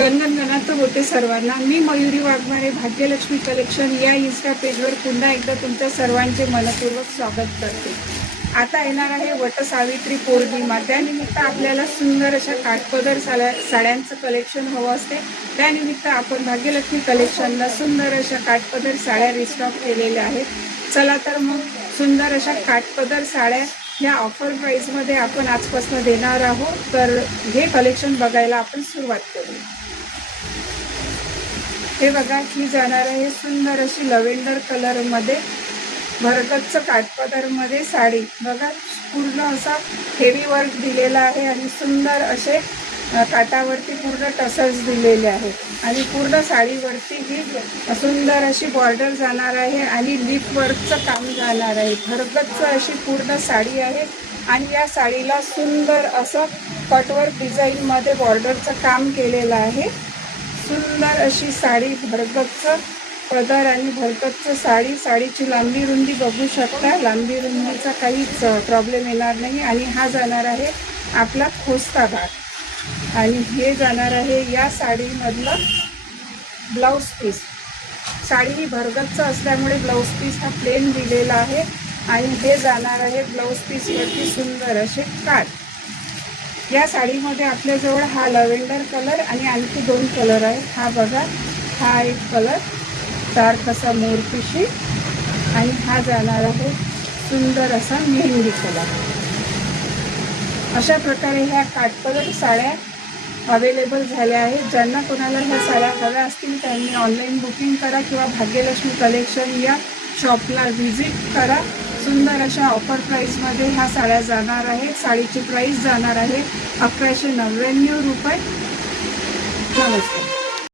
गणगणगणात होते सर्वांना. मी मयुरी वाघमारे, भाग्यलक्ष्मी कलेक्शन या इन्स्टा पेजवर पुन्हा एकदा तुमच्या सर्वांचे मनपूर्वक स्वागत करते. आता येणार आहे वटसावित्री पौर्णिमा. त्यानिमित्त आपल्याला सुंदर अशा काठपदर साड्यांचं कलेक्शन हवं असते. त्यानिमित्त आपण भाग्यलक्ष्मी कलेक्शनला सुंदर अशा काठपदर साड्या रिस्टॉक केलेल्या आहेत. चला तर मग सुंदर अशा काठपदर साड्या ह्या ऑफर प्राईसमध्ये आपण आजपासून देणार आहोत. तर हे कलेक्शन बघायला आपण सुरुवात करू. हे बघा, ही जाणार आहे सुंदर अशी लव्हेंडर कलरमध्ये भरगच्च काठपदरमध्ये साडी. बघा, पूर्ण असा हेवी वर्क दिलेला आहे आणि सुंदर असे काठावरती पूर्ण टसल्स दिलेले आहेत आणि पूर्ण साडीवरती ही सुंदर अशी बॉर्डर जाणार आहे आणि लीफ वर्कचं काम जाणार आहे. भरगच्च अशी पूर्ण साडी आहे आणि या साडीला सुंदर असं कटवर्क डिझाईनमध्ये बॉर्डरचं काम केलेलं आहे. सुंदर अशी साडी, भरगच्च पदर आणि भरगच्च साडी. साडीची लांबी रुंदी बघू शकता. लांबी रुंदीचा काहीच प्रॉब्लेम येणार नाही. आणि हा जाणार आहे आपला खोस्ता भाग आणि हे जाणार आहे या साडीमधलं ब्लाऊज पीस. साडी ही भरगच्च असल्यामुळे ब्लाऊज पीस हा प्लेन दिलेला आहे आणि हे जाणार आहे ब्लाऊज पीसवरती सुंदर असे काठ. या साडीमध्ये आपल्याजवळ हा लव्हेंडर कलर आणि आणखी 2 कलर आहेत. हा बघा, हा एक कलर डार्क असा मोरपिशी आणि हा जाणार आहे सुंदर असा मेहंदी कलर. अशा प्रकारे ह्या काठपदर साड्या अवेलेबल झाल्या आहेत. ज्यांना कोणाला ह्या साड्या हव्या असतील त्यांनी ऑनलाईन बुकिंग करा किंवा भाग्यलक्ष्मी कलेक्शन या शॉपला व्हिजिट करा. सुंदर अशा ऑफर प्राईसमध्ये ह्या साड्या जाणार आहेत. साडीची प्राईस जाणार आहे 1199 रुपये. नमस्कार.